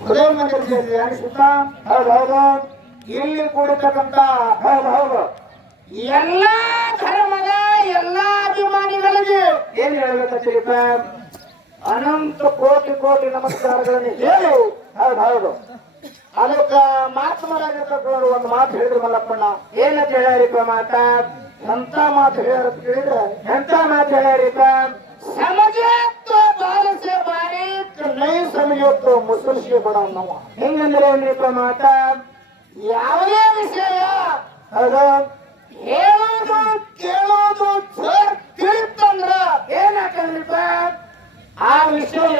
ಹೃದಯ ಮಂದಿರದಲ್ಲಿ ಅನಿಸುತ್ತಾ ಹೌದು ಹೌದು ಇಲ್ಲಿ ಕೂಡಿರ್ತಕ್ಕಂತ ಹೌದು ಹೌದು ಎಲ್ಲಾ ಧರ್ಮದ ಎಲ್ಲಾ ಅಭಿಮಾನಿಗಳಿಗೆ ಏನ್ ಹೇಳ್ಬೇಕಂತೀರಿಪ್ಪ ಅನಂತ ಕೋಟಿ ಕೋಟಿ ನಮಸ್ಕಾರಗಳನ್ನು ಹೇಳು ಹೌದು ಹೌದು ಅದಕ್ಕ ಮಹಾತ್ಮರಾಗಿರ್ತಕ್ಕಂಥ ಒಂದು ಮಾತು ಹೇಳಿದ್ರು ಮಲ್ಲಪ್ಪಣ್ಣ. ಏನಂತ ಹೇಳ್ಯಾರಿಪ್ಪ ಮಾತ? ಎಂತ ಮಾತು ಹೇಳಿದ್ರೆ ಎಂತ ಮಾತು ಹೇಳ್ಯಾರಿಪ್ಪ? ಸಮಾಜ ಬಾಲಸೆ ಬಾರಿ ನೈ ಸಮಜತ್ವ ಮುಸಲ್ಸಿಗೆ ಬಡ ನಾವು ಹೆಂಗಂದ್ರೆ ಏನ್ರಿಪ್ಪ ಮಾತ ಯಾವುದೇ ವಿಷಯ ಅದು ಹೇಳೋದು ಕೇಳೋದು ತಿಳಿತಂದ್ರ ಏನಾಕಂದ್ರಿಪ್ಪ ಆ ವಿಷಯ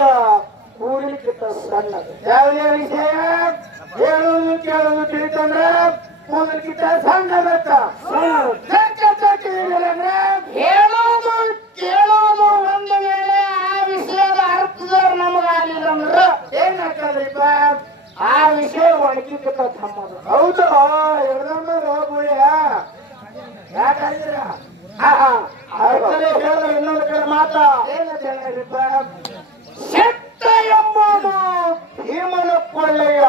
ಕೂಡಲಿಕ್ಕಿಂತ ಸಣ್ಣದು. ಯಾವುದೇ ವಿಷಯ? ಹೇಳೋದು ಕೇಳೋದು ತಿಳಿತಂದ್ರ ಕೂಡಲಿಕ್ಕಿಂತ ಸಣ್ಣದತ್ತ. ಹೇಳೋದು ಅಂದ್ರ ಏನಾಗ್ತದ್ರಿಪ್ಪ ಆ ವಿಷಯ ಒಣಗಿಕ್ಕ ತಮ್ಮದು. ಹೌದು ಎರಡಮ್ಮ ರೋಗುಳ್ಯ ಯಾಕಂದ್ರ? ಹೇಳಿದ್ರೆ ಇನ್ನೊಂದು ಕಡೆ ಮಾತ. ಏನಂತ ಹೇಳಿದ್ರಿಪ್ಪ ಶಕ್ತ ಎಂಬುದು ಭೀಮನ ಕೊಳ್ಳೆಯ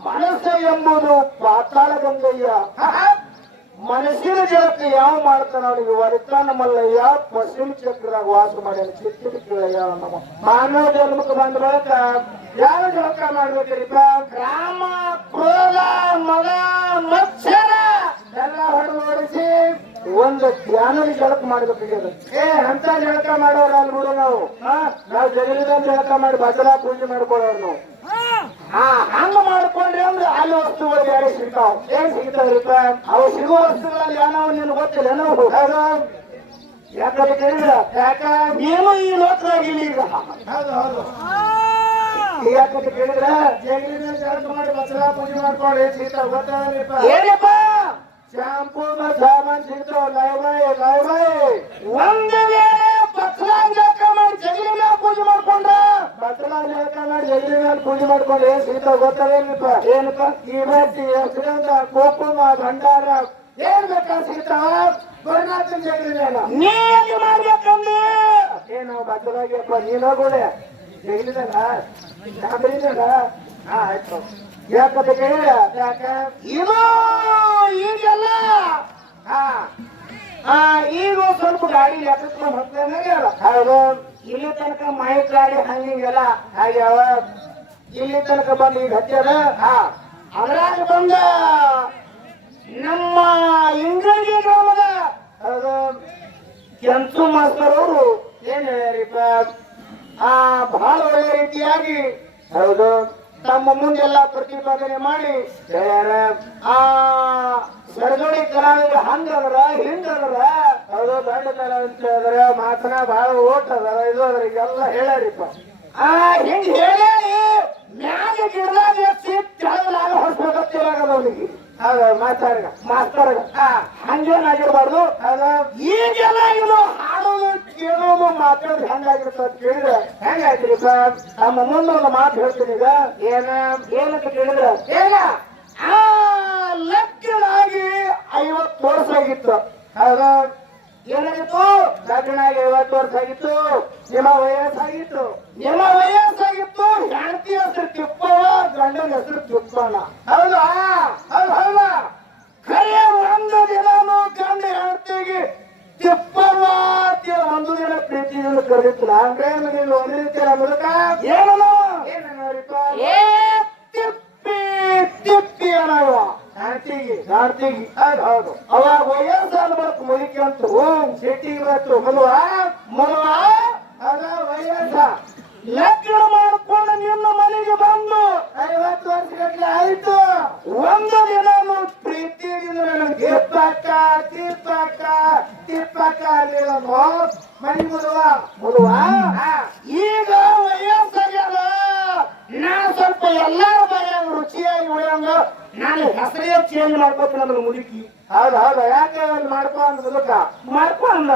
ಮನಸ್ಸು ಎಂಬುದು ಪಾತಾಳ ಗಂಗಯ್ಯ ಮನಸ್ಸಿನ ಜಗತ್ತು ಯಾವ ಮಾಡ್ತಾನ ಅವನಿಗೆ ವರ್ತನ ಮಲ್ಲಯ್ಯ ಪಶ್ಚಿಮ ಚಕ್ರದಾಗ ವಾಸ ಮಾಡ್ಯಾನ. ಚಿತ್ತಿನ ಮಾನವ ಜನ್ಮಕ್ಕೆ ಬಂದ ಬಳಿಕ ಯಾವ ಜಳಕ ಮಾಡ್ಬೇಕ್ರಿಪ್ಪ ಗ್ರಾಮ ಕ್ರೋಧ, ಮಗ ಮತ್ಸರ ಎಲ್ಲ ಹೊಡೆದು ಒಂದು ಧ್ಯಾನದ ಜಳಕ ಮಾಡ್ಬೇಕಾಗ್ಯದ. ಏ, ಅಂತ ಜಳಕ ಮಾಡೋರ ಅಲ್ಲಿ ಬಿಡು ನಾವು ನಾವು ಜಗಲಿದ ಜಳಕ ಮಾಡಿ ಭದ್ರಾ ಪೂಜೆ ಮಾಡ್ಕೊಳ್ಳೋರು ನಾವು. ಹಾ ಹಂಗ ಮಾಡ್ಕೊಂಡ್ರಿ ಅಂದ್ರೆ ಅಲ್ಲಿ ವಸ್ತುಗಳು ಬೇರೆ ಸಿಗ್ತಾವ. ಏನ್ ಸಿಗ್ತಾವ್ರಿಪ್ಪ ಅವು ಸಿಗುವ ವಸ್ತುಗಳಲ್ಲಿ ಏನೋ ನಿನ್ ಗೊತ್ತಿಲ್ಲ ನಾವು ಯಾಕಂದ್ರೆ ಕೇಳಿದ್ರ? ಯಾಕ ನೀನು ಈ ಲೋಕದಾಗ ಇಲ್ಲಿ ಈಗ ಯಾಕಂತ ಕೇಳಿದ್ರ? ಜಗಲಿನ ಮಾಡಿ ಭದ್ರಾ ಪೂಜೆ ಮಾಡ್ಕೊಂಡು ಏನ್ ಸಿಗ್ತಾವ ಏನಪ್ಪ? ಶಾಂಪೂ ಸಾಮಾನ್ ಸಿಗ್ತಾವ ಲೈ ಬೈ ಲೈ ಬೈ ಒಂದು ಪೂಜೆ ಮಾಡ್ಕೊಂಡು ಏನ್ ಸಿಗ್ತಾವ ಗೊತ್ತಾಗೇನಪ್ಪ ಏನಪ್ಪ? ಈ ಬಟ್ಟಿ ಹೆಸರಿಂದ ಕೋಕುಮ ಭಂಡಾರ. ಏನ್ ಬೇಕಾ ಸೀತಾ? ಗುರುನಾಥನ್ ಜಗಲಿ ಮೇಲೆ. ನೀ ಎಲ್ಲಿ ಮಾಡ್ಬೇಕಂದ್ರೆ ಏನು ಬತ್ತಲಾಗಿಯಪ್ಪ ನೀನು ಕೂಡ ಶಾಂಬರಿದಾಗ ಹಾ ಆಯ್ತು. ಯಾಕಂತ ಯಾಕ? ಇದು ಈಗೆಲ್ಲ ಈಗ ಸ್ವಲ್ಪ ಗಾಡಿ ಲೆಕ್ಕಕ್ಕೆ ಹೋಗ್ತಾನೆ ಹೌದು, ಇಲ್ಲಿ ತನಕ ಮೈಕ್ ಗಾಡಿ ಹಂಗಿಂಗೆಲ್ಲ ಆಗ್ಯಾವ ಇಲ್ಲಿ ತನಕ ಬಂದು ಈಗ ಹಚ್ಚದ ಅದ್ರಾಗ ಬಂದ ನಮ್ಮ ಇಂಗ್ರಂಗಿ ಗ್ರಾಮದ, ಹೌದು ಕೆಂಚು ಮಾಸ್ತರ್ ಅವರು ಏನ್ ಹೇಳ್ಯಾರಿಪ್ಪ? ಆ, ಬಹಳ ಒಳ್ಳೆ ರೀತಿಯಾಗಿ, ಹೌದು ತಮ್ಮ ಮುಂದೆಲ್ಲ ಪ್ರತಿಪಾದನೆ ಮಾಡಿ ಆ ಸರ್ಗಣಿ ಕಲಾವಿದ ಹಂಗದ್ರ, ಹಿಂಗದ್ರ ಅದು ದೊಡ್ಡ ಅಂತ ಹೇಳಿದ್ರೆ ಮಾತನ ಬಹಳ ಓಟ್ ಅದ ಇದು ಅದ್ರ ಎಲ್ಲ ಹೇಳ್ಯಾರಿಪ್ಪ. ಆ ಹಿಂಗ್ ಹೇಳಿ ಮ್ಯಾಗ ಗಿಡದಾಗ ಎತ್ತಿ ಕೆಳಗಲಾಗ ಹೊಡ್ಸ್ಬೇಕಂತಿರಾಗದ ಅವನಿಗೆ ಅದ ಮಾತಾಡ ಮಾಸ್ತರ್ಗ ಹಂಗೇನಾಗಿರ್ಬಾರ್ದು? ಅದ ಈಗೆಲ್ಲ ಇವನು ಹಾಡೋದು ಕೇಳೋದು ಮಾತಾಡೋದು ಹೆಂಗಾಗಿರ್ತದ ಅಂತ ಕೇಳಿದ್ರೆ ಹೆಂಗಾಯ್ತ್ರಿ ಸರ್ ನಮ್ಮ ಮುಂದೆ ಒಂದು ಮಾತು ಹೇಳ್ತೀನಿ ಈಗ. ಏನ? ಏನಂತ ಕೇಳಿದ್ರೆ ಏನ? ಆ ಲಗ್ನಾಗಿ ಐವತ್ತು ವರ್ಷ ಆಗಿತ್ತು. ಏನಾಗಿತ್ತು ಏನಾಗಿತ್ತು? ಲಗ್ನಾಗಿ ಐವತ್ತು ವರ್ಷ ಆಗಿತ್ತು. ನಿಮ್ಮ ವಯಸ್ಸಾಗಿತ್ತು. ನಿಮ್ಮ ವಯಸ್ಸಾಗಿತ್ತು. ಹೆಂಡತಿ ಹೆಸರು ತಿಪ್ಪವ ಗಂಡನ ಹೆಸರು ತಿಪ್ಪಣ್ಣ. ಹೌದಾ? ಹೌದು ಹೌದಾ. ಖರೆ ಒಂದು ದಿನ ಗಂಡ ಹೆಂಡತಿಗೆ ತಿಪ್ಪವ್ವ ಅಂತೇಳಿ ಒಂದು ದಿನ ಪ್ರೀತಿಯಿಂದ ಕರೆದಿತ್ತು ಅಂದ್ರೆ ನೀವು ಒಂದು ರೀತಿಯ ಮೂಲಕ ಏನೋ ಏನಪ್ಪ ಏ! ತಿಪ್ಪಿ ತಿಪ್ಪಿ ಅನ್ನವ ಹೆಂಡತಿಗೆ ಹೆಂಡತಿಗೆ ಹೌದು ಹೌದು. ಅವಾಗ ವಯಸ್ಸಾದ ಬರಕ್ ಮುದುಕಿ ಅಂತ ಸಿಟ್ಟಿಗೆ ಬಂತು ಮದುವ ಅದ ವಯಸ್ಸ. ಲಗ್ನ ಮಾಡ್ಕೊಂಡು ನಿನ್ನ ಮನೆಗೆ ಬಂದು ಐವತ್ತು ವರ್ಷಗಟ್ಟಲೆ ಆಯ್ತು. ಒಂದು ದಿನ ಪ್ರೀತಿಯಿಂದ ನನಗೆ ತಿಪ್ಪಕ್ಕ ತಿಪ್ಪಕ್ಕ ತಿಪ್ಪಕ್ಕ ಅಲ್ಲಿಲ್ಲ ಮನೆ ಮುದುವ ಮುದುವ. ಈಗ ವಯಸ್ಸಾಗ್ಯದ ನಾ ಸ್ವಲ್ಪ ಎಲ್ಲಾರ ಮನೆಯಾಗ ರುಚಿಯಾಗಿ ಉಳಿಯಂಗ. ನಾನು ಹೆಸರೇ ಚೇಂಜ್ ಮಾಡ್ಕೋತೀನಿ ಅದನ್ನ ಮುದುಕಿ. ಹೌದು ಹೌದು. ಯಾಕೆ ಮಾಡ್ಕೊ ಮಾಡ್ಕೊ ಅಂದ.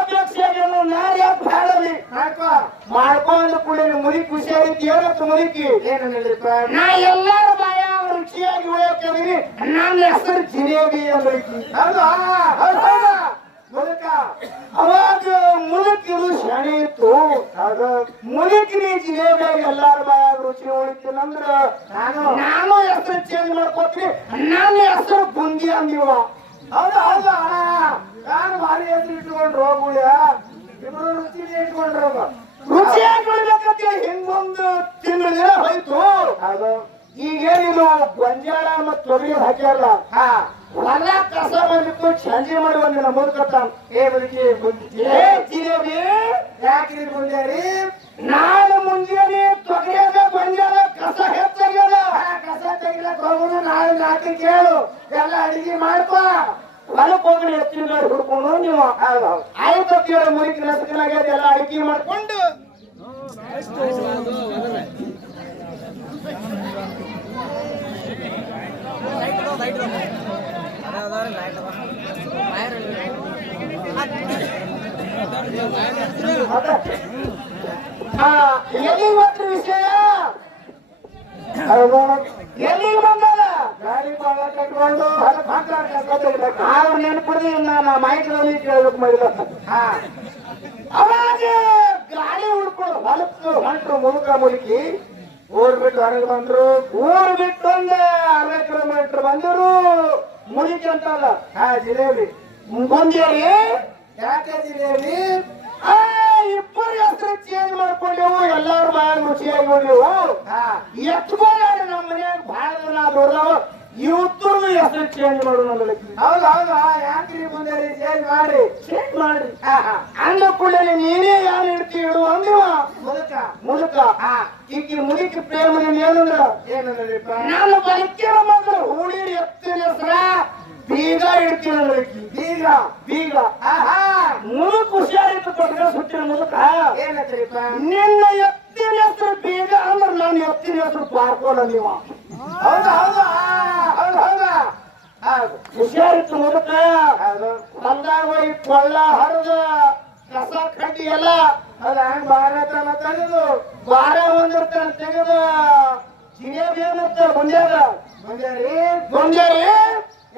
ಅಪೇಕ್ಷೆಗೆ ನಾನು ಯಾಕೆ ಹಾಡಲಿ ಮಾಡ್ಕೊ. ಮಾಡ್ಕೋ ಅಂದ ಕೂಡ ಮುದುಕಿ ಖುಷಿಯಾಗಿತ್ತು ಏನಂತ ಮುದುಕಿ. ಏನು ಹೇಳಿಪ್ಪ ನಾ ಎಲ್ಲಾರ ಬಾಯಾಗ ರುಚಿಯಾಗಿ ನಾನು ಹೆಸರು ಜಿಲೇಬಿ ಅಂತ ಹೌದಾ ಹೌದು. ಮುದುಕ ಅವಾಗ ಮುಲಕಿರು ಶಾಣೆ ಇತ್ತು. ಆಗ ಮುಲಕಿನ ಜಿಲೇಬಿಯಾಗ ಎಲ್ಲಾರ ಬಾಯಾಗ ರುಚಿ ಉಳಿತೀನಂದ್ರ ನಾನು. ನಾನು ಹೆಸರು ಚೇಂಜ್ ಮಾಡ್ಕೊತೀನಿ. ನನ್ನ ಹೆಸರು ಬುಂದಿ ಅಂದಿವ. ಹೌದು ಹೌದಾ ನಾನು ಭಾರಿ ಹೆಸರು ಇಟ್ಕೊಂಡ್ರು ಹೋಗುಳ್ಯ ಇಬ್ರು ರುಚಿ ಇಟ್ಕೊಂಡ್ರು ರುಚಿ ಹಾಕೊಳ್ಬೇಕಂತ ಹಿಂಗೊಂದು ತಿಂಗಳು ಹೋಯ್ತು. ಅದು ಈಗೇನಿದು ಗೊಂಜಾಳ ಮತ್ತು ತೊಗರಿ ಹಾಕ್ಯಾರಲ್ಲ ಹಾ. ಹೊಲ ಕಸ ಬಂದಿತ್ತು ಚಂಜಿ ಮಾಡಿ ಬಂದಿನ ಮುದುಕತ್ತ ಏ ಬದುಕಿ ಏ ಜಿಲೇಬಿ ಯಾಕ್ರಿ ಮುಂಜಾರಿ ನಾನು ಮುಂಜಾನೆ ತೊಗರಿಯಾಗ ಗೊಂಜಾಳ ಕಸ ಹೆಚ್ಚಾಗ್ಯದ. ಕಸ ತೆಗಿಲಕ್ ಹೋಗುದು ನಾಳೆ ನಾಲ್ಕು ಕೇಳು. ಎಲ್ಲ ಅಡಿಗೆ ಮಾಡ್ಕೋ. ಹೊಲಕ್ ಹೋಗಿ ಎತ್ತಿನ ಗಾಡಿ ಹುಡ್ಕೊಂಡು ನೀವು. ಆಯ್ತು ಕೇಳ ಮುರಿ ಸಕನಾಗ್ಯದ ಎಲ್ಲ ಅಡಿಗೆ ಮಾಡ್ಕೊಂಡು. ಬಂದ್ರಿ ವಿಷಯ? ಎಲ್ಲಿ ಬಂದದ ಗಾಡಿ ಬಾಳ ಕಟ್ಕೊಂಡು ಅವ್ರು ನೆನಪಡಿ ನಾನು ಮಾಹಿತಿ ಕೇಳ್ಬೇಕು ಮಾಡಿದ ಅವಾಗ ಗಾಡಿ ಹುಡ್ಕೊಂಡು ಹೊಲಕ್ಕೆ ಹೊಂಟು ಮುದುಕ ಮುದುಕಿ ಊರ್ ಬಿಟ್ಟು ಹೊರಗೆ ಬಂದ್ರು ಊರ್ ಬಿಟ್ಟು ಒಂದು ಅರ್ಧ ಕಿಲೋಮೀಟರ್ ಬಂದರು ಮುದುಕಿ ಅಂತಲ್ಲ ಹಾ ಜಿಲೇಬಿ. ಮುಂದೇರಿ ಯಾಕೆ ಜಿಲೇಬಿ? ಇಬ್ಬರು ಹೆಸರು ಚೇಂಜ್ ಮಾಡ್ಕೊಂಡೆವು ಎಲ್ಲಾರು ಬಾಳ ರುಚಿಯಾಗಿ ಬಂದೆವು. ಎತ್ಕೊಂಡಾರ ನಮ್ಮ ಮನ್ಯಾಗ ಬಹಳ ಜನ ದೊಡ್ಡವ ಇವತ್ತರು ಹೆಸರು ಚೇಂಜ್ ಮಾಡೋಣ ಹೌದು ಹೌದು ಯಾಕ್ರಿ ಮುಂದೆ ಚೇಂಜ್ ಮಾಡಿ ಚೇಂಜ್ ಮಾಡಿ ಅಂದ ಕೂಡಲೇ ನೀನೇ ಯಾರು ಇಡ್ತಿ ಇಡು ಅಂದಿವ ಮುದುಕ. ಮುದುಕ. ಈಕಿ ಮುದುಕಿ ಪ್ರೇಮ ಏನಂದ್ರ ಏನಂದ್ರಿಪ್ಪ? ನಾನು ಬದುಕಿನ ಮಗಳು ಹೂಡಿ ಎತ್ತಿನ ಹೆಸರ ಬೀಗ ಇಡ್ತೀನಿ ಅಂದ್ರಕಿ ಬೀಗ? ಬೀಗ. ಮುದುಕ ಹುಷಾರಿತ್ತು ಕೊಟ್ಟರೆ ಸುಟ್ಟಿನ ಮುದುಕ. ಏನಂದ್ರಿಪ್ಪ? ನಿನ್ನ ಎತ್ತಿನ ಹೆಸರು ಬೀಗ ಅಂದ್ರೆ ನಾನು ಎತ್ತಿನ ಹೆಸರು ಪಾರ್ಕೋಲ್ಲ ನೀವ. ಹೌದಾ ಹೌದು ಹುಷಾರಿತ್ತು ಮುದುಕ. ಹೊಲ್ದಾಗ ಹೋಗಿ ಕೊಳ್ಳ ಹರಿದ ಕಸ ಕಡ್ಡಿ ಎಲ್ಲ ಅದ ಹಂಗ ಬಾರತನ ತೆಗೆದು ಬಾರ ಒಂದಿರ್ತಾನ ತೆಗೆದು. ಜಿಲೇಬಿ ಏನಿರ್ತಾರ ಮುಂಜಾಗ ಮುಂಜಾರಿ ಮುಂಜಾರಿ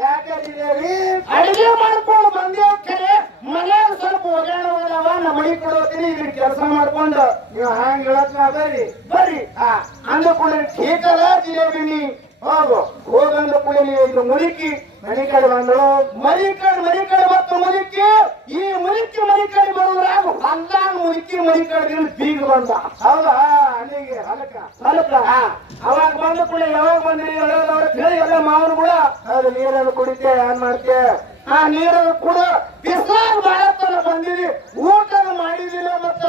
ಯಾಕೆ ಜಿಲೇಬಿ? ಅಡಿಗೆ ಮಾಡ್ಕೊಂಡು ಬಂದೇವ್ ಕರೆ. ಮನ್ಯಾಗ ಸ್ವಲ್ಪ ಒಗ್ಯಾಣ ಹೋಗದವ ನಮ್ಮ ಮನೆ ಕೊಡೋತೀನಿ ಇಲ್ಲಿ ಕೆಲಸ ಮಾಡ್ಕೊಂಡು. ನೀವು ಹಂಗ ಹೇಳತ್ನ ಬರ್ರಿ. ಬರ್ರಿ ಅಂದ ಕೂಡ ಠೀಕ್ ಅದ ಜಿಲೇಬಿ ನೀ. ಹೋಗು ಹೋಗಂದ ಕುಳಿಲಿ ಇದು ಮುದುಕಿ ಮಣಿಕಡೆ ಕಡೆ ಬಂದಳು. ಮರಿಕಡೆ ಮರಿಕಡೆ ಬತ್ತು ಮುದುಕಿ ಈ ಮುಲುಕಿ ಮರಿಕಡೆ ಕಡೆ ಬರೋದ್ರಾಗ ಮುಲುಕಿ ಮುದುಕಿ ಮನೆ ಕಡೆ ಬೀಗ ಬಂದ. ಹೌದಾ? ಅಲ್ಲಿಗೆ ಹಲಕ ಹೊಲಕ್ಕ ಅವಾಗ ಬಂದ ಕುಳಿ ಯಾವಾಗ ಬಂದ್ರಿ ಹೇಳೋದವ್ರ ಕೇಳಿ. ಎಲ್ಲ ಮಾವನು ಕೂಡ ಅದು ನೀರನ್ನು ಕುಡಿತೆ ಏನ್ ಮಾಡ್ತೆ. ಆ ನೀರನ್ನು ಕೂಡ ಬಿಸಿಲಾಗ ಭಾರತನ ಬಂದಿರಿ ಊಟ ಮಾಡಿದಿಲ್ಲ ಮತ್ತ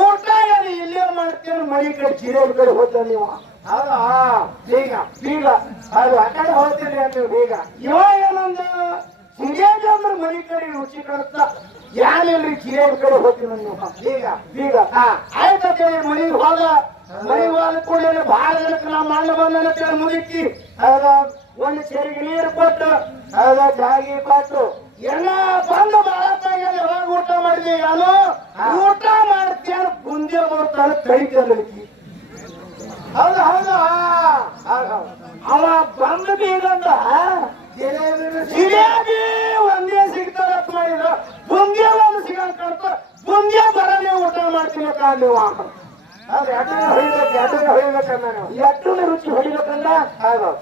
ಊಟ ಏನು ಇಲ್ಲೇ ಮಾಡ್ತೇನೆ ಮನೆ ಕಡೆ ಜಿರೇಬಿ ಕಡೆ ಹೋದ ನೀವು. ಹೌದಾ ಬೀಗ ಬೀಗ ಅದು ಆ ಕಡೆ ಹೋಗ್ತೀನಿ ಅಂತ ಬೀಗ ಇವ ಏನಂದ ಜಿಲೇಬಿ ಅಂದ್ರೆ ಮನೆ ಕಡೆ ರುಚಿ ಕಾಣುತ್ತ ಯಾನೆಲ್ರಿ ಜಿಲೇಬಿ ಕಡೆ ಹೋಗ್ತೀನಿ ನೀವು ಬೀಗ ಬೀಗ ಆಯ್ತಂತೇಳಿ ಮನೆಗೆ ಹೋದ ಮನೆಗೆ ಹೋದ ಕೂಡಲೇ ಬಹಳ ಜನಕ್ಕೆ ನಾವು ಮಣ್ಣ ಬಂದ ಮುದುಕಿ ಹೌದಾ ಒಂದು ಚೆರಿಗೆ ನೀರು ಕೊಟ್ಟು ಹೌದಾ ಜಾಗಿ ಕೊಟ್ಟು ಎಲ್ಲ ಬಂದು ಬಾಳತ್ತಾಗ ಯಾವಾಗ ಊಟ ಮಾಡಿದ್ವಿ ನಾನು ಊಟ ಮಾಡ್ತೇನೆ ಗುಂಜೆ ಬರ್ತಾನೆ ಕೈ ಕಲಿಕಿ ಹೌದು ಹೌದು ಬಂದು ಬೀಗಂದ ಜಿಲೇಬಿ ಒಂದೇ ಸಿಗ್ತಾರಪ್ಪ ಮಾಡಿದ ಬುಂದ್ಯ ಒಂದು ಸಿಗಂತ ಬುಂದ್ಯ ಬರನೇ ಊಟ ಮಾಡ್ತೀನಿ ಕಾಣುವ ಎಟ್ಟುನ ರುಚಿ ಹೊಡಿಬೇಕಂದ?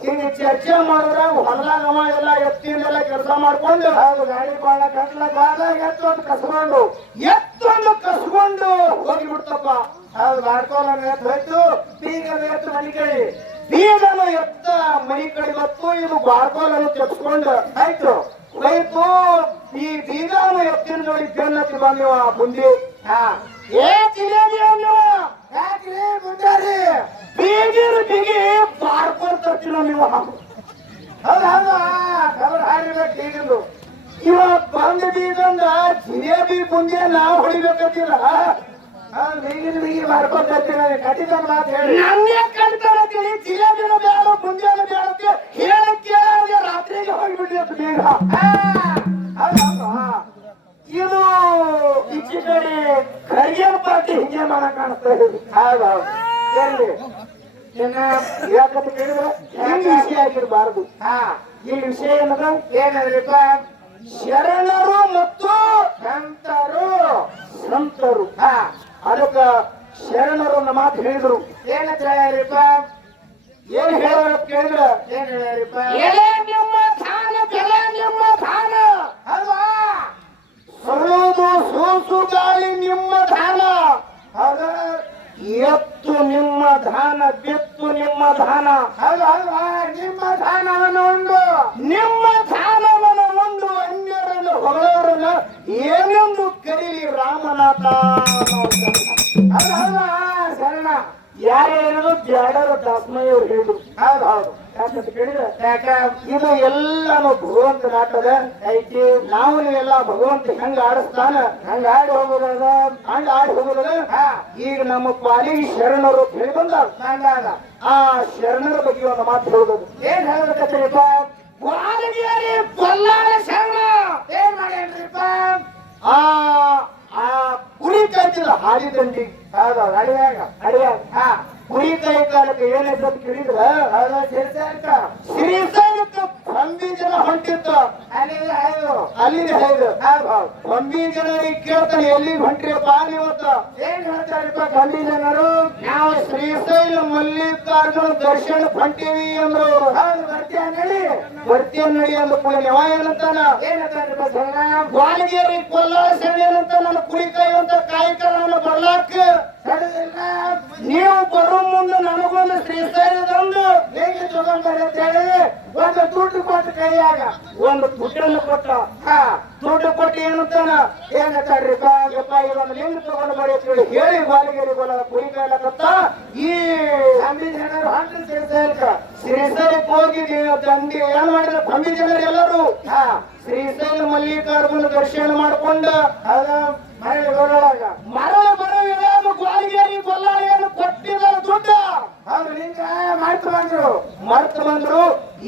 ಹಿಂಗ ಚರ್ಚೆ ಮಾಡಿದ್ರ ಹೊಲದಾಗ ಅವ ಎಲ್ಲ ಎತ್ತಿನೆಲ್ಲ ಕೆಲಸ ಮಾಡ್ಕೊಂಡು ಹೌದು ಗಾಡಿ ಬಾಳ ಕಟ್ಲ ಬಾದಾಗ ಎತ್ತು ಅಂತ ಕಸ್ಕೊಂಡು. ಎತ್ತೊಂದು ಕಸ್ಕೊಂಡು ಹೋಗಿ ಬಿಡ್ತಪ್ಪ ಅದು ಮಾಡ್ಕೊಂಡು ಎತ್ತು ಹೋಯ್ತು. ಬೀಗ ಎತ್ತು ಮನೆ ಬೀಗನ ಎತ್ತ ಮೈ ಕಡೆ ಬತ್ತು ಇದು ಬಾರ್ಕೋಲನ್ನು ತೆಗೆಸ್ಕೊಂಡು ಆಯ್ತು. ಹೋಯ್ತು ಈ ಬೀಗನ ಎತ್ತಿನ ನೋಡಿ ಬೆನ್ನತ್ತಿ ಬಂದಿವ ಮುಂದೆ. ಹಾ. ಏ ಜಿಲೇಬಿ ಅಂದಿವ ಬಿಗಿ ನೀವು? ಇವ ಬಂದ ಜಿಲೇಬಿ ಮುಂದೆ ನಾವು ಹೊಡಿಬೇಕಂತಿಲ್ಲ. ಬೀಗಿನ ಬೀಗಿ ತರ್ತೀನಿ ಕಟ್ಟಿದ ಮಾತು ಹೇಳಿ. ಜಿಲೇಬಿನ ಬೇಡ ಮುಂಜಾನೆ ಬೇಡಕ್ಕೆ ಹೇಳಕ್ ಕೇಳಾರ್ದೆ ರಾತ್ರಿಗೆ ಹೋಗಿಬಿಡಿ ಬೀಗ. ಬೇಗ ಇದು ಈಚೆ ಕಡೆ ಕರಿಯರ್ ಪಾರ್ಟಿ ಹಿಂಗೆ ಮಾಡ ಕಾಣಿಸ್ತಾ ಇದೆ. ಹೌದು ಎಲ್ಲಿ ಯಾಕಂತ ಕೇಳಿದ್ರೆ ಹೆಂಗ್ ವಿಷಯ ಆಗಿರ್ಬಾರ್ದು. ಹಾ ಈ ವಿಷಯ ಏನದ? ಏನಂದ್ರಿಪ್ಪ ಶರಣರು ಮತ್ತು ಸಂತರು. ಸಂತರು. ಹಾ. ಅದಕ್ಕ ಶರಣರನ್ನ ಮಾತು ಹೇಳಿದ್ರು. ಏನಂತ ಏನ್ ಹೇಳ ಕೇಳಿದ್ರ ಏನ್ ಹೇಳ್ಯಾರಿಪ್ಪ ಎಲೆ ನಿಮ್ಮ ಧಾನ ಬೆಲೆ ನಿಮ್ಮ ಧಾನ. ಅಲ್ವಾ? ಸೊಳ್ಳುವುದು ಸೂಸು ಗಾಳಿ ನಿಮ್ಮ ಧಾನ. ಅದ ಎತ್ತು ನಿಮ್ಮ ಧಾನ ಬೆತ್ತು ನಿಮ್ಮ ಧಾನ. ಅಲ್ವಾ ನಿಮ್ಮ ಧಾನವನ್ನು ಉಂಡು. ನಿಮ್ಮ ಧಾನವನ್ನು ಒಂದು ಅನ್ಯರನ್ನು ಹೊಗಳವರನ್ನ ಏನೆಂದು ಕರೀಲಿ ರಾಮನಾಥ. ಶರಣ. ಯಾರು ಹೇಳಿದ್ರು ಜಾಡರ ದಾಸಮಯ್ಯ ಅವ್ರು ಹೇಳಿದ್ರು ಹೌದು. ಹೌದು. ಯಾಕಂತ ಕೇಳಿದ್ರೆ ಯಾಕ? ಇದು ಎಲ್ಲಾನು ಭಗವಂತನ ಆಟದ ಐತಿ ನಾವು ಎಲ್ಲ ಭಗವಂತ ಹೆಂಗ ಆಡಿಸ್ತಾನ ಹಂಗ ಆಡಿ ಹೋಗೋದ ಹಂಗ ಆಡಿ ಹೋಗೋದ ಈಗ ನಮ್ಮ ಪಾಲಿಗೆ ಶರಣರು ಹೇಳಿ ಬಂದ ನಂದಾಗ ಆ ಶರಣರ ಬಗ್ಗೆ ಒಂದು ಮಾತು ಹೇಳುದು. ಏನ್ ಕೊಲ್ಲಾಳ ಶರಣ. ಏನ್ ಮಾಡ್ಯಾನ್ರಿಪ್ಪ? ಆ ಕುರಿ ಕಾಯ್ತಿಲ್ಲ ಹಾಲಿ ದಂಡಿ ಹೌದು ಅಡಿಯಾಗ ಅಡಿಯಾಗ ಹಾ ಕುರಿ ಕೈ ಕಾಲಕ್ಕೆ ಏನೈತೆ ಅಂತ ಕೇಳಿದ್ರ ಹೌದು ಸಿರ್ಸಾರ್ಕ ಶ್ರೀಶೈಲಕ್ಕೆ ಕೊಂಬಿ ಜನ ಹೊಂಟಿತ್ತು. ಅಲ್ಲಿ ಹೌದು. ಅಲ್ಲಿಗೆ ಹೌದು. ಕೊಂಬಿ ಜನರಿಗೆ ಕೇಳ್ತಾನೆ ಎಲ್ಲಿಗೆ ಹೊಂಟ್ರಿಯಪ್ಪ ಇವತ್ತ ಏನ್ ಹೇಳ್ತಾರಪ್ಪ ಹಂಬಿ ಜನರು ನಾವು ಶ್ರೀಶೈಲ ಮಲ್ಲಿಕಾರ್ಜುನ ದರ್ಶನ ಹೊಂಟೀವಿ ಅಂದ್ರು. ಬರ್ತೀಯ ನಡಿ? ಬರ್ತೀಯ ನಡಿ ಅಂದ ಕೂಡ ಯಾವ ಏನಂತಾನ ಏನಂತಾರಿಪ್ಪ ಶರಣ ವಾಲ್ಗೇರಿ ಕೊಲ್ಲಾಳ ಸೆಳಿ ಏನಂತ ನನ್ನ ಕುರಿ ಕಾಯುವಂತ ಕಾಯಕ ಬರ್ಲಾಕ. ನೀವು ಬರೋ ಮುಂದೆ ನನಗೊಂದು ಶ್ರೀಶೈಲದೊಂದು ಹೇಗೆ ತಗೊಂಡ್ಬರ್ರಿ ಅಂತ ಹೇಳಿ ಒಂದು ದುಡ್ಡು ಕೊಟ್ಟು ಕೈಯಾಗ ಒಂದು ದುಡ್ಡನ್ನು ಕೊಟ್ಟ. ಹಾ, ದುಡ್ಡು ಕೊಟ್ಟು ಏನಂತಾನ ಏನಂತಾರ್ರಿಪ್ಪ ಯಪ್ಪ ಇದೊಂದು ಲಿಂಗ ತಗೊಂಡು ಬರೀ ಹೇಳಿ ಹೇಳಿ ವಾಲ್ಗೇರಿ ಕೊಲ್ಲ ಕುರಿ ಕೈಲಕತ್ತ ಈ ಅಂಬಿ ಜನರು ಹೊಂಟ್ರಿ ಸಿರ್ಸಾರ್ಕ ಶ್ರೀಶೈಲಕ್ಕೆ ಹೋಗಿ ನೀವು ದಂಡಿ ಏನ್ ಮಾಡಿದ್ರೆ? ಕೊಂಬಿ ಜನರು ಎಲ್ಲರೂ. ಹಾ, ಶ್ರೀಶೈಲ ಮಲ್ಲಿಕಾರ್ಜುನ ದರ್ಶನ ಮಾಡ್ಕೊಂಡ ಅದ ಮರಳ ಮರಳ ಮಾಡ್ತು ಬಂದ್ರು. ಮರ್ತ ಬಂದ್ರು.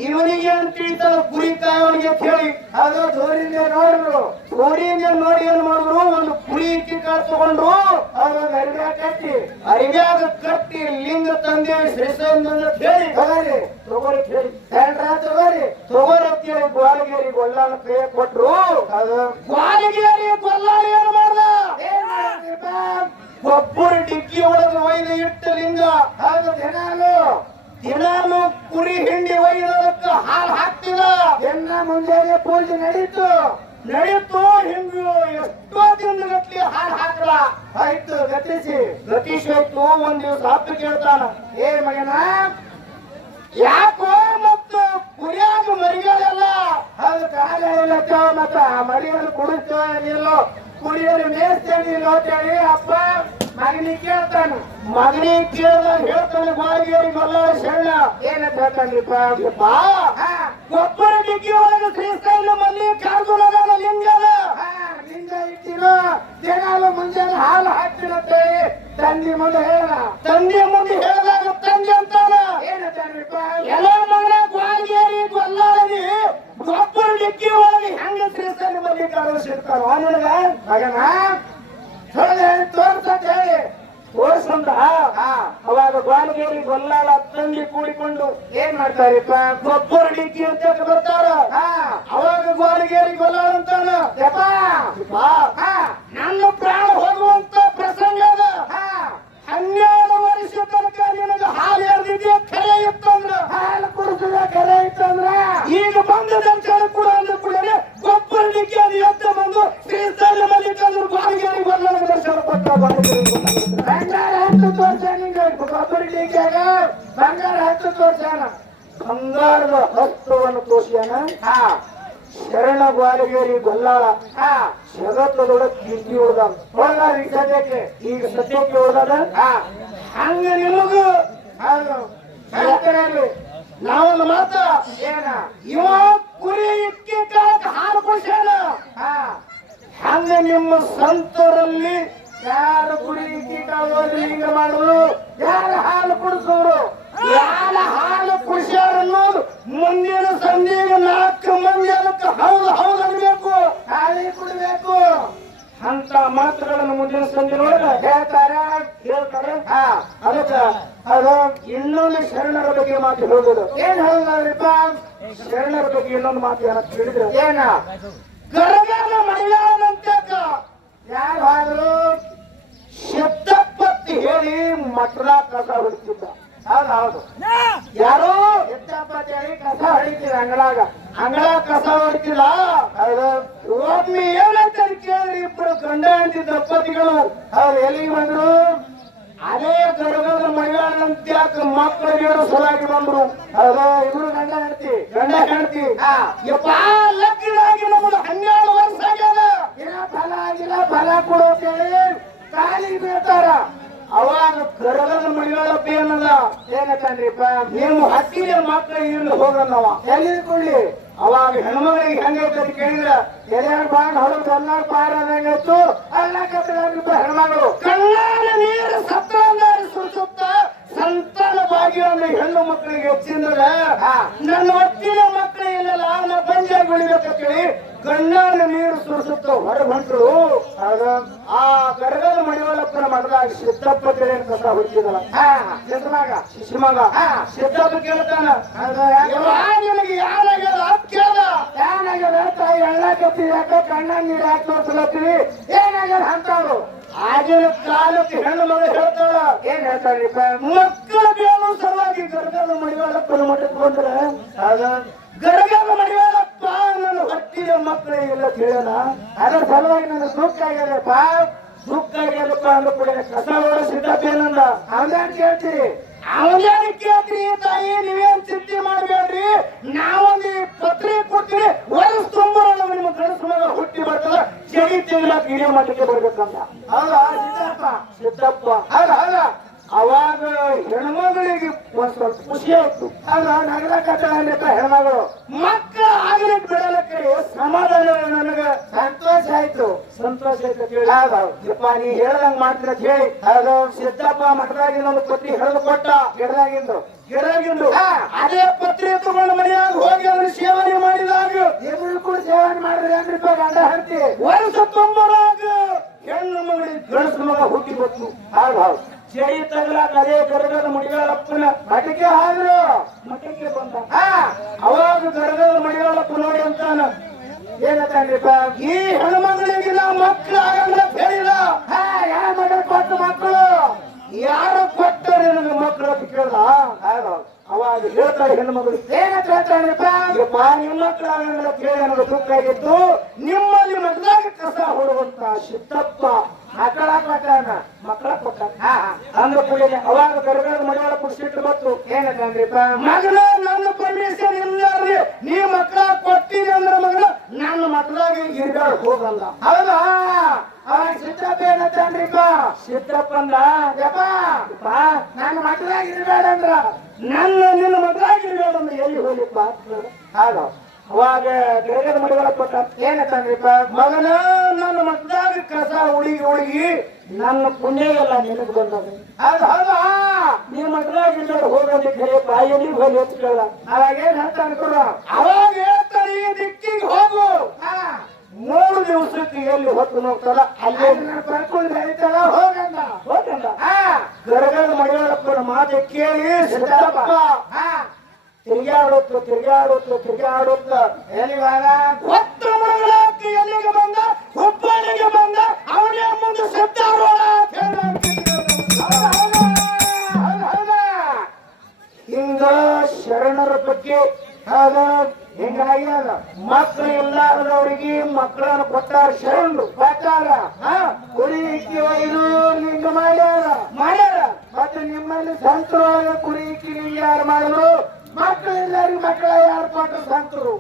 ಇವನಿಗೆ ಅಂತ ತಿಳಿತದ ಕುರಿ ಕಾಯವನಿಗೆ ಅಂತ ಹೇಳಿ, ಹೌದು ದೂರಿಂದ ನೋಡಿದ್ರು. ಜೋರಿಂದ ನೋಡಿ ಏನ್ ಮಾಡಿದ್ರು? ಒಂದು ಕುರಿ ಕಾಳು ತಗೊಂಡ್ರು. ಅದೊಂದು ಅರಿವೆ ಕಟ್ಟಿ. ಅರಿವ್ಯಾಗ ಕಟ್ಟಿ ಲಿಂಗ ತಂದೆ ಶ್ರೀಶೈಲ ಕೇಳಿ ತಗೋರಿ ತಗೋರಿ ಹೇಳಿ. ತಗೋರಿ. ತಗೋರಿ ಅಂತ ಹೇಳಿ ಗ್ವಾಲಿಗೇರಿ ಗೊಲ್ಲಾಳ ಕೈ ಕೊಟ್ರು. ಹೌದು. ಗ್ವಾಲಗೇರಿ ಗೊಲ್ಲಾಳಿ ಏನ್ ಮಾಡ್ದ? ಒಬ್ಬರು ಡಿಕ್ಕಿ ಒಳಗೆ ಒಯ್ದು ಇಟ್ಟ ಲಿಂಗ ಹೌದು ದಿನಾಲು. ದಿನಾನು ಕುರಿ ಹಿಂಡಿ ಒಯ್ದಕ್ಕ ಹಾಲು ಹಾಕ್ತಿದ ಎಲ್ಲ ಮುಂಜಾನೆ ಪೂಜೆ ನಡೀತು. ನಡೀತು ಹಿಂಗು ಎಷ್ಟೋ ದಿನಗಟ್ಲಿ ಹಾಲು ಹಾಕಲ ಆಯ್ತು ಗತಿಸಿ. ಗತೀಶ್ ಆಯ್ತು ಒಂದ್ ದಿವಸ ಹತ್ತು ಕೇಳ್ತಾನ. ಏ ಮಗನ. ಯಾಕೋ ಮತ್ತು ಕುರಿಯಾಗ ಮರಿಗಳೆಲ್ಲ. ಅದು ಕಾಲ ಮತ್ತ ಆ ಮರಿಯನ್ನು ಕುಡಿಸ್ತೇವ ನಿಲ್ಲೋ ಕುಡಿಯೋರು ಮೇಸ್ತೇನೆ ಅಂತೇಳಿ ಅಪ್ಪ ಮಗನಿಗೆ ಕೇಳ್ತಾನ. ಮಗನಿಗೆ ಕೇಳ್ದ ಹೇಳ್ತಾನೆ ಬಾಳಿಗೇರಿ ಗೊಲ್ಲಾಳ ಶರಣ. ಏನಂತ ಹೇಳ್ತಾನ್ರಿಪ್ಪ ಬಾ ಹಾ. ಒಬ್ಬರ ಡಿಕ್ಕಿ ಒಳಗೆ ಮಲ್ಲಿ ಮಲ್ಲಿಕಾರ್ಜುನದ ಲಿಂಗದ? ಹಾ, ಲಿಂಗ ಇಟ್ಟಿರೋ ದಿನಾಲು ಮುಂಜಾನೆ ಹಾಲು ಹಾಕ್ತಿರತ್ತೇಳಿ ತಂದಿ ಮುಂದೆ ಹೇಳ. ತಂದೆ ಮುಂದೆ ಹೇಳಿದಾಗ ತಂದೆ ಅಂತಾನ. ಏನಂತಾನ್ರಿಪ್ಪ ಎಲ್ಲ ಮಗನ ಗ್ವಾಲ್ಗೇರಿ ಗೊಲ್ಲಾಳದಿ ಒಬ್ಬರು ಡಿಕ್ಕಿ ಒಳಗೆ ಹೆಂಗ ಶ್ರೀಶೈಲ ಮಲ್ಲಿಕಾರ್ಜುನ ಸಿಗ್ತಾನೋ ನನಗ ಮಗನ? ತೋರ್ಸಂತ ಹೇಳಿ ತೋರ್ಸಂದ ಅವಾಗ ಗ್ವಾಲ್ಗೇರಿ ಗೊಲ್ಲಾಳ ತಂದಿ ಕೂಡಿಕೊಂಡು ಏನ್ ಮಾಡ್ತಾರಿಪ್ಪ? ಗೊಬ್ಬರ ಡಿಕ್ಕಿ ಅಂತ ಬರ್ತಾರ. ಹಾ. ಅವಾಗ ಗ್ವಾಲ್ಗೇರಿ ಗೊಲ್ಲಾಳ ಅಂತಾನ. ನನ್ನ ಪ್ರಾಣ ಹೋಗುವಂತ ಪ್ರಸಂಗ ಅದ. ಹಾ. ಹನ್ನೆರಡು ವರ್ಷ ತನಕ ನಿನಗ ಹಾಲು ಎರ್ದಿದ್ದೆ ಕರೆ ಇತ್ತಂದ್ರ? ಹಾಲು ಕುಡಿಸಿದ ಕರೆ ಇತ್ತಂದ್ರ? ಈಗ ಬಂಗಾರ ಹತ್ತು ತೋರ್ಸ ನಿಂಗೆ ಟೀಕ್ಯಾಗ ಬಂಗಾರ ಹತ್ತು ತೋರ್ಸಾನ ಬಂಗಾರದ ಹಸ್ತವನ್ನು ತೋರ್ಸ್ಯಾನ ಹಾ ಶರಣ ಬಾಲಗೇರಿ ಗೊಲ್ಲಾಳ ಹಾ ಜಗತ್ತದೊಳ ಕೀರ್ತಿ ಉಳ್ದಾನ ಬಂಗಾರ ಈ ಸದ್ಯಕ್ಕೆ ಈಗ ಸತ್ಯಕ್ಕೆ ಉಳ್ದಾನ ಹಾ ಹಂಗ ನಿಮಗೂ ಹೌದು ನಾವೊಂದು ಮಾತ ಏನ ಇವ ಕುರಿ ಇಕ್ಕಿ ಹಾಲು ಕುಡ್ಸ್ಯಾನ ಹಾ ಹಂಗ ನಿಮ್ಮ ಸಂತರಲ್ಲಿ ಯಾರು ಕುಡಿ ಕೀಟ ಮಾಡುದು ಯಾರು ಹಾಲು ಕುಡಿಸೋರು? ಯಾರ ಹಾಲು ಅನ್ನೋದು ಮುಂದಿನ ಸಂಧಿಗೆ ನಾಲ್ಕು ಮಂದಿ ಅದಕ್ಕೆ ಹೌದು ಹೌದು ಅನ್ಬೇಕು. ಹಾಲಿ ಕುಡಿಬೇಕು. ಅಂತ ಮಾತುಗಳನ್ನು ಮುಂದಿನ ಸಂಜೆ ಹೇಳ್ತಾರ, ಹೇಳ್ತಾರೆ. ಅದಕ್ಕೆ ಅದು ಇನ್ನೊಂದು ಶರಣರ ಬಗ್ಗೆ ಮಾತು ಹೇಳುದು ಏನ್ ಹೇಳಿದ್ರಿಪ್ಪ ಶರಣರ ಬಗ್ಗೆ ಇನ್ನೊಂದು ಮಾತು ಏನಂತ ಹೇಳಿದ್ರೆ, ಏನ ಗರಗನ ಮಡಿಯಾಳನಂತ್ಯಾಕ ಯಾರು ಹಾದ್ರು ಶಬ್ದಪ್ಪತ್ತಿ ಹೇಳಿ ಮಟ್ರ ಕಸ ಹುಡುಕಿದ್ದ ಹೌದು ಹೌದು ಯಾರು ಎತ್ತಪ್ಪ ಹೇಳಿ ಕಸ ಹೊಡಿತೀರ ಅಂಗಳಾಗ ಅಂಗಳ ಕಸ ಹೊಡಿತಿಲ್ಲ ಹೌದು ಒಮ್ಮೆ ಏನಂತ ಇಬ್ರು ಗಂಡ ಹೆಂಡತಿ ದಂಪತಿಗಳು. ಅವ್ರು ಎಲ್ಲಿಗೆ ಬಂದ್ರು? ಅದೇ ಗರಗದ ಮಕ್ಕಳು ಹೇಳೋ ಸಲುವಾಗಿ ಬಂದ್ರು. ಅದೇ ಇಬ್ರು ಗಂಡ ಹೆಂಡತಿ ಗಂಡ ಹೆಂಡತಿ ಹಾ. ಯಪ್ಪ ನಮ್ಮದು ಹನ್ನೆರಡು ವರ್ಷ ಆಗ್ಯದ. ಇನ್ನ ಫಲ ಆಗಿಲ್ಲ ಫಲ ಕೊಡು ಅಂತೇಳಿ ಕಾಲಿಗೆ ಬೀಳ್ತಾರ. ಅವಾಗ ಗರಗದ ಮಡಿಯಾಳಪ್ಪ ಏನದ ಏನತ್ತನ್ರಿಪ್ಪ ನೀವು ಹತ್ತಿರ ಮಕ್ಕಳು ಇರ್ಲಿ ಹೋಗಲ್ಲವ. ಎಲ್ಲಿ ಕೊಡ್ಲಿ ಅವಾಗ ಹೆಣ್ಮಗಳಿಗೆ ಹೆಂಗೈತೆ ಅಂತ ಕೇಳಿದ್ರ ಎಲ್ಯಾರ ಬಾಣ ಹೊರಗೆ ಕಲ್ಲಾರ ಪಾರ ಅನ್ನಂಗಾಯ್ತು ಅಲ್ಲ ಕತ್ತರಿಪ್ಪ ಹೆಣ್ಮಗಳು ಕಲ್ಲಾರ ನೀರು ಸತ್ತ ಸುರಿಸುತ್ತ ಸಂತಾನ ಭಾಗ್ಯವನ್ನು ಹೆಣ್ಣು ಮಕ್ಕಳಿಗೆ ಹೆಚ್ಚಿಂದ್ರ. ನನ್ನ ಒಟ್ಟಿನ ಮಕ್ಕಳು ಇಲ್ಲಲ್ಲ ನಾ ಬಂಜಾಗಿ ಕಣ್ಣಾನ ನೀರು ಸುರಿಸುತ್ತ ಹೊರ ಹೌದು ಆ ಕರಗದ ಮಡಿವಾಳಪ್ಪನ ಮಠದಾಗ ಸಿದ್ದಪ್ಪ ತಿಳಿ ಕಸ ಹುಡುಕಿದಲ್ಲ ಹಾ. ಚಿತ್ರಮಗ ಶಿಶುಮಗ ಹಾ. ಸಿದ್ದಪ್ಪ ಕೇಳ್ತಾನ. ಹೌದು. ಯವ್ವ, ನಿನಗೆ ಯಾರಾಗ್ಯದ? ಅಂತ ಕೇಳ್ದ ಏನಾಗ್ಯದ ತಾಯಿ ಎಳ್ಳಾಕತ್ತಿ ಯಾಕ ಕಣ್ಣ ನೀರ್ ತೋರ್ಸಲತ್ತೀವಿ ಏನಾಗ್ಯದ ಅಂತವ್ರು ಆಗಿನ ಕಾಲಕ್ಕೆ ಹೆಣ್ಣು ಮಗ ಹೇಳ್ತಾಳ. ಏನ್ ಹೇಳ್ತಾರೀಪ ಮಕ್ಕಳ ಬೇಳು ಸಲುವಾಗಿ ಗರಗದ ಮಡಿವಾಳಪ್ಪನ ಮಠಕ್ಕೆ ಬಂದ್ರೆ ಹೌದು ಗರಗದ ಮಡಿವಾಳಪ್ಪ ನನ್ನ ಹೊಟ್ಟಿಯ ಮಕ್ಕಳೇ ಇಲ್ಲ ಕೇಳಲ್ಲ ಅದ್ರ ಸಲುವಾಗಿ ನನ್ನ ದುಃಖ ಆಗ್ಯದಪ್ಪ ದುಃಖ ಆಗ್ಯದಪ್ಪ ಅಂದ ಕೂಡ ಕಸ ಓಡ ಸಿದ್ದಪ್ಪ ಏನಂದ? ಅವನೇನ್ ಕೇಳ್ತೀರಿ? ಅವನ್ಯಾರು ಕೇಳ್ತೀರಿ ತಾಯಿ? ನೀವೇನ್ ಚಿಂತೆ ಮಾಡಬೇಡ್ರಿ. ನಾವೊಂದು ಪತ್ರಿ ಕೊಡ್ತೀವಿ ವರ್ಷ ತುಂಬರ ನಿಮ್ಮ ಗಣಸ ಮಗ ಹುಟ್ಟಿ ಬರ್ತದ ಚಳಿ ತಿಂಗಳ ಹಿರಿಯ ಮಾಡಲಿಕ್ಕೆ ಬರ್ಬೇಕಂತ. ಹೌದಾ ಸಿದ್ದಪ್ಪ ಸಿದ್ದಪ್ಪ ಅಲ್ಲ ಹೌದ? ಅವಾಗ ಹೆಣ್ಮಗಳಿಗೆ ಸ್ವಲ್ಪ ಖುಷಿ ಆಯ್ತು. ಆಗ ನಗರ ಕಟ್ಟಡಪ್ಪ ಹೆಣ್ಮಗಳು ಮಕ್ಕಳ ಆಗ್ಲಿಕ್ಕೆ ಬಿಡಲಕ್ಕೆ ಸಮಾಧಾನ ನನಗ ಸಂತೋಷ ಆಯ್ತು. ಸಂತೋಷ ಆಯ್ತು ಕೇಳಿ ಯಪ್ಪ, ನೀ ಹೇಳ್ದಂಗ್ ಮಾಡ್ತೀರ ಅಂತ ಹೇಳಿ. ಹೌದು ಸಿದ್ದಪ್ಪ ಮಠದಾಗಿ ಒಂದು ಪತ್ರಿ ಹಿಡಿದು ಕೊಟ್ಟ. ಗಿಡದಾಗಿಂದು. ಗಿಡದಾಗಿಂದು. ಅದೇ ಪತ್ರಿ ತಗೊಂಡು ಮನೆಯಾಗ ಹೋಗಿ ಅವ್ರಿಗೆ ಸೇವನೆ ಮಾಡಿದಾಗ ಇಬ್ರು ಕೂಡ ಸೇವನೆ ಮಾಡಿದ್ರೆ ಏನ್ರಿಪ್ಪ ಗಂಡ ಹರ್ತಿ ವಯಸ್ಸು ತುಂಬರಾಗ ಹೆಣ್ಣು ಮಗಳಿಗೆ ಗಣಸ ಮಗ ಹುಟ್ಟಿ ಬಂತು. ಹೌದು ಹೌದು ಚಳಿ ತಗಲಾಕ ಅದೇ ಗರಗದ ಮುಡಿಗಾಳಪ್ಪನ ಮಠಕ್ಕೆ ಹಾದ್ರು. ಮಠಕ್ಕೆ ಬಂದ. ಅವಾಗ ಗರಗದ ಮಡಿವಾಳಪ್ಪ ನೋಡಿ ಅಂತಾನ. ಏನತ್ತನ್ರಿಪ್ಪ ಈ ಹೆಣ್ಮಗಳಿಗೆ ನಾವು ಮಕ್ಕಳು ಆಗಂದ್ರೆ ಅಂತ ಯಾರ ಮಠ ಕೊಟ್ಟು ಮಕ್ಕಳು? ಯಾರು ಕೊಟ್ಟರೆ ನನಗೆ ಮಕ್ಕಳು ಅಂತ ಕೇಳ್ದ? ಅವಾಗ ಹೇಳ್ತಾರೆ ಹೆಣ್ಮಗಳು. ಏನಂತ ಹೇಳ್ತಾನ್ರಿಪ್ಪ ಯಪ್ಪ ನಿಮ್ಮ ಮಕ್ಕಳು ಆಗಂದ್ರೆ ಕೇಳಿ ನನಗೆ ದುಃಖ ಆಗಿತ್ತು. ನಿಮ್ಮಲ್ಲಿ ಮಕ್ಕಳಾಗ ಕಸ ಹೊಡುವಂತ ಸಿದ್ದಪ್ಪ ಮಕ್ಕಳ ಕೊಟ್ಟಾನ? ಮಕ್ಕಳ ಕೊಟ್ಟ? ಅಂದ್ರ ಕೂಡಲೇ ಅವಾಗ ಗರಗದ ಮಡಿವಾಳಪ್ಪ ಕುಡಿಸಿಟ್ಟು ಬಂತು ಏನತ್ತನ್ರಿಪ್ಪ ಮಗನ ನನ್ನ ಪರ್ಮಿಷನ್ ಇಲ್ಲಾರ್ರಿ ನೀ ಮಕ್ಕಳ ಕೊಟ್ಟಿದೆ ಅಂದ್ರ ಮಗಳು ನನ್ನ ಮಕ್ಕಳಾಗ ಇರ್ಬೇಡ ಹೋಗಲ್ಲ ಹೌದಾ? ಅವ ಸಿದ್ದಪ್ಪ ಏನತ್ತನ್ರಿಪ್ಪ ಸಿದ್ದಪ್ಪ ಅಂದ ಯಪ್ಪ ನನ್ನ ಮಕ್ಕಳಾಗ ಇರ್ಬೇಡ ಅಂದ್ರ? ನನ್ನ ನಿನ್ನ ಮಕ್ಕಳಾಗ ಇರ್ಬೇಡ ಅಂದ್ರ ಎಲ್ಲಿ ಹೋಗ್ಲಿಪ್ಪ ಅವಾಗ ಗರಗದ ಮಡಿವಾಳಪ್ಪ ಕೊಟ್ಟ. ಏನತ್ತನ್ರಿಪ್ಪ ಮಗನ ನನ್ನ ಮಕ್ಕಳಾಗ ಕಸ ಉಳಿಗಿ ಉಳಿಗಿ ನನ್ನ ಪುಣ್ಯ ಎಲ್ಲ ನಿನಗೆ ಬಂದದ ಅದು ಹೌದಾ ನೀ ಮಕ್ಕಳಾಗ ಇಲ್ಲ ಹೋಗಲಿ ಕರೆಯಪ್ಪ ಎಲ್ಲಿಗೆ ಹೋಗಿ ಅಂತ ಕೇಳ ಅವಾಗ ಏನ್ ಹೇಳ್ತಾನ ಗುರು? ಅವಾಗ ಹೇಳ್ತಾರೆ ಈ ದಿಕ್ಕಿಗೆ ಹೋಗು. ಮೂರು ದಿವಸಕ್ಕೆ ಎಲ್ಲಿ ಹೊತ್ತು ನೋಡ್ತಾರ ಅಲ್ಲಿ. ಕರ್ಕೊಂಡು ಬೆಳಿತಾಳ ಹೋಗಂದ. ಹೋಗಂದ. ಹಾ. ಗರಗದ ಮಡಿವಾಳಪ್ಪನ ಮಾತು ಕೇಳಿ ಸಿದ್ದಪ್ಪ ತಿರ್ಗಾಡುತ್ತ ತಿರ್ಗಾಡುತ್ತ ತಿರ್ಗಾಡುತ್ತ ಎಲ್ಲಿ ಹಿಂಗ ಶರಣರ ಬಗ್ಗೆ ಅದ ಹಿಂಗಾಗಿ ಮಕ್ಳು ಇಲ್ಲಾರದವರಿಗೆ ಮಕ್ಕಳನ್ನು ಕೊಟ್ಟಾರ ಶರಣರು, ಕೊಟ್ಟಾರ. ಕುರಿ ಇಕ್ಕಿ ಒಯ್ದು ಲಿಂಗ ಮಾಡ್ಯಾರ. ಮಾಡ್ಯಾರ. ಮತ್ತೆ ನಿಮ್ಮಲ್ಲಿ ಸಂತರು ಕುರಿ ಇಕ್ಕಿ ಲಿಂಗ ಯಾರು ಮಾಡಿದ್ರು? ಮಕ್ಕಳು ಎಲ್ಲರಿಗೂ ಮಕ್ಕಳ ಯಾರು ಸಂತರು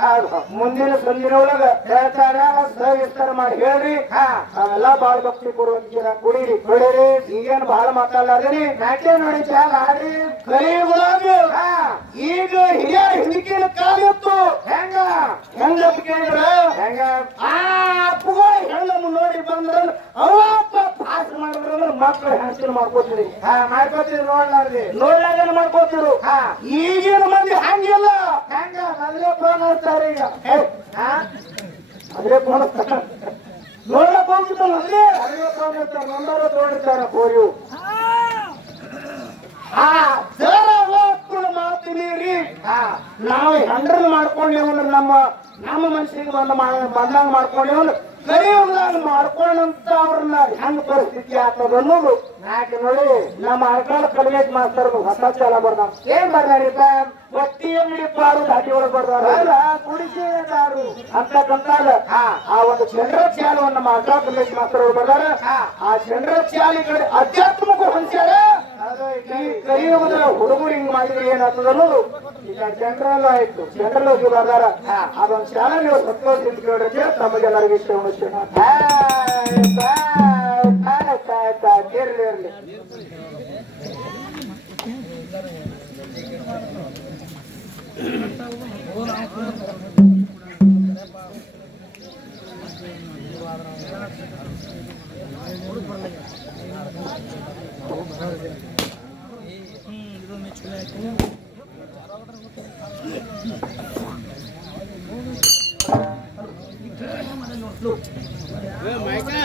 ಹೌದು ಮುಂದಿನ ಸಂದಿನ ಒಳಗ ಹೇಳ್ತಾರ, ಸವಿಸ್ತಾರ ಮಾಡಿ ಹೇಳ್ರಿ. ನಾವೆಲ್ಲ ಬಾಳ ಭಕ್ತಿ ಕೊಡುವಂತೀರ ಕುಡೀರಿ. ಕುಡೀರಿ ಈಗೇನ್ ಬಹಳ ಮಾತಾಡ್ಲಾರ್ರಿ ನಾಟ್ಯ ನೋಡಿ ಚಾಲ ಆಡಿ ಕಲಿಯುಗದಾಗ ಹಾ ಈಗ ಹಿರಿಯ ಹಿಂದಿನ ಕಾಲ ಇತ್ತು ಹೆಂಗ ಹೆಂಗಪ್ಪ ಕೇಳಿದ್ರ? ಹೆಂಗ? ಆ ನೋಡಿ ಬಂದ್ರ ಅವ ಪಾಸ್ ಮಾಡಿದ್ರ ಮಕ್ಳು ಹ್ಯಾಸ್ಟಲ್ ಮಾಡ್ಕೋತೀರಿ ಹಾ ಮಾಡ್ಕೋತೀವಿ ನೋಡ್ಲಾರ್ರಿ ನೋಡ್ಲಾಗೇನು ಮಾಡ್ಕೋತಿರು ಹಾ. ಈಗಿನ ಮಂದಿ ಹಂಗಿಲ್ಲ. ಹೆಂಗ? ಮೊದಲೇ ಫೋನ್ ಹಚ್ತಾರೆ ಈಗ. ಹಾ. ಫೋನ್ ನೋಡ್ಲಕ್ ಹೋಗ್ಬಿಟ್ಟಲ್ಲ ಅಲ್ಲೇ ಮೊದಲೇ ಫೋನ್ ಹಚ್ತಾರೆ ನಂಬರ್ ಕೋರಿವು ಆ ಜರ ಹೋಗ್ಕೊಂಡು ಮಾತು ಮೀರಿ ಹಾ. ನಾವು ಹೆಂಡ್ರನ್ ಮಾಡ್ಕೊಂಡೇವು ನಮ್ಮ ನಮ್ಮ ಮನಸ್ಸಿಗೆ ಬಂದ ಬಂದಂಗ ಮಾಡ್ಕೊಂಡೇವು ಕಲಿಯುಗದಾಗ ಮಾಡ್ಕೊಂಡಂತ ಅವ್ರನ್ನ ಹೆಂಗ್ ಪರಿಸ್ಥಿತಿ ಆಗ್ತದ ಅನ್ನೋದು. ನಾಲ್ಕು ನೋಡಿ ನಮ್ಮ ಅರ್ಕಾಲ ಕಲಿಯಕ್ ಮಾಸ್ತರ್ ಹೊಸ ಚಾಲ ಬರ್ದ ಏನ್ ಬರ್ದಾರಿಪ್ಪ ಒಟ್ಟಿ ಅಂಗಡಿ ಪಾರು ದಾಟಿ ಒಳಗ್ ಬರ್ದಾರ. ಅಲ್ಲ ಕುಡಿಸಿದಾರು. ಅಂತಕ್ಕಂತಾಗ ಆ ಒಂದು ಚಂದ್ರ ಚಾಲವನ್ನು ನಮ್ಮ ಅರ್ಕಾಲ ಕಲಿಯಕ್ ಮಾಸ್ತರ್ ಅವ್ರು ಬರ್ದಾರ. ಆ ಚಂದ್ರ ಚಾಲಿ ಕಡೆ ಅಧ್ಯಾತ್ಮಕ ಹೊಂದ್ಸ್ಯಾರ. ಅದು ಈ ಕಲಿಯುಗದ ಹುಡುಗರು ಹಿಂಗ್ ಮಾಡಿದ್ರೆ ಏನಾಗ್ತದಲ್ಲೂ ಈಗ ಜನರಲ್ ಆಯ್ತು ಜನರಲ್ ಹೋಗಿದಾರ ಅದೊಂದು ಶಾಲೆ ನೀವು ಸತ್ವ ತಿಳ್ಕೊಂಡಿದ್ರೆ ತಮಗೆಲ್ಲರಿಗೂ ಇಷ್ಟ ಉಳಿಸೋಣ ಇರ್ಲಿ ಬಿಡೋಣ